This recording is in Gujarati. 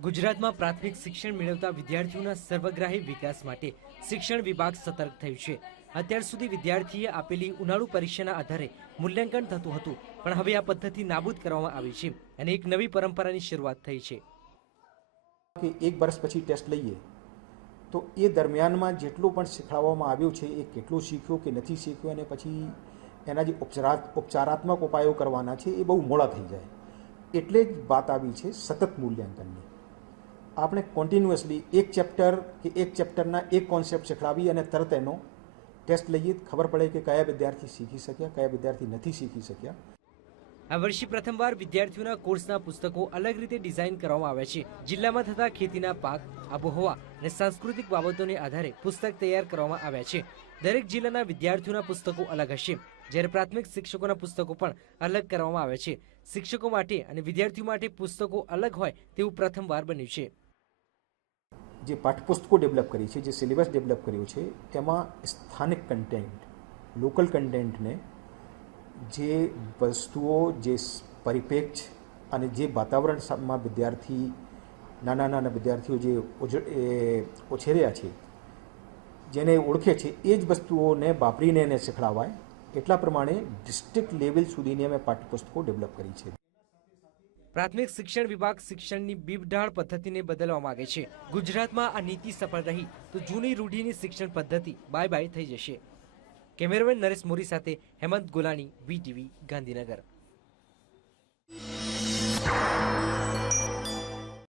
ગુજરાતમાં પ્રાથમિક શિક્ષણ મેળવતા વિદ્યાર્થીઓના સર્વગ્રાહી વિકાસ માટે શિક્ષણ વિભાગ સતર્ક થયું છે. અત્યાર સુધી વિદ્યાર્થીએ આપેલી ઉનાળુ પરીક્ષાના આધારે મૂલ્યાંકન થતું હતું, પણ હવે આ પદ્ધતિ નાબૂદ કરવામાં આવી છે અને એક નવી પરંપરાની શરૂઆત થઈ છે. કે એક વર્ષ પછી ટેસ્ટ લઈએ, તો એ દરમિયાનમાં જેટલું પણ શીખવાડવામાં આવ્યું છે એ કેટલું શીખ્યું કે નથી શીખ્યું અને પછી એના જે ઉપચારા ઉપચારાત્મક ઉપાયો કરવાના છે એ બહુ મોડા થઈ જાય. એટલે જ વાત આવી છે સતત મૂલ્યાંકનની. આપણે કોન્ટિન્યુઅસલી એક ચેપ્ટર કે એક ચેપ્ટરના એક કોન્સેપ્ટ શીખડાવી અને તરત એનો ટેસ્ટ લઈએ. ખબર પડે કે કયા વિદ્યાર્થી શીખી શક્યા, કયા વિદ્યાર્થી નથી શીખી શક્યા. આ વર્ષે પ્રથમવાર વિદ્યાર્થીઓના કોર્સના પુસ્તકો અલગ રીતે ડિઝાઇન કરવામાં આવ્યા છે. જિલ્લામાં થતા ખેતીના પાક, આબોહવા અને સાંસ્કૃતિક બાબતોને આધારે પુસ્તક તૈયાર કરવામાં આવ્યા છે. દરેક જિલ્લાના વિદ્યાર્થીઓના પુસ્તકો અલગ હશે. જ્યારે પ્રાથમિક શિક્ષકોના પુસ્તકો પણ અલગ કરવામાં આવ્યા છે. શિક્ષકો માટે અને વિદ્યાર્થીઓ માટે પુસ્તકો અલગ હોય તેવું પ્રથમવાર બન્યું છે. જે પાઠ્યપુસ્તકો ડેવલપ કરી છે, જે સિલેબસ ડેવલપ કર્યો છે એમાં સ્થાનિક કન્ટેન્ટ લોકલ કન્ટેન્ટને જે વસ્તુઓ, જે પરિપ્રેક્ષ અને જે વાતાવરણમાં વિદ્યાર્થી, નાના નાના વિદ્યાર્થીઓ જે ઉછેર્યા છે, જેને ઓળખે છે, એ જ વસ્તુઓને વાપરીને એને શીખડાવાય, એટલા પ્રમાણે ડિસ્ટ્રિક્ટ લેવલ સુધીની અમે પાઠ્યપુસ્તકો ડેવલપ કરી છે. પ્રાથમિક શિક્ષણ વિભાગ શિક્ષણની બીબઢાળ પદ્ધતિને બદલવા માંગે છે. ગુજરાતમાં આ નીતિ સફળ રહી તો જૂની રૂઢિની શિક્ષણ પદ્ધતિ બાય બાય થઈ જશે. કેમેરામેન નરેશ મોરી સાથે હેમંત ગોલાણી, વીટીવી ગાંધીનગર.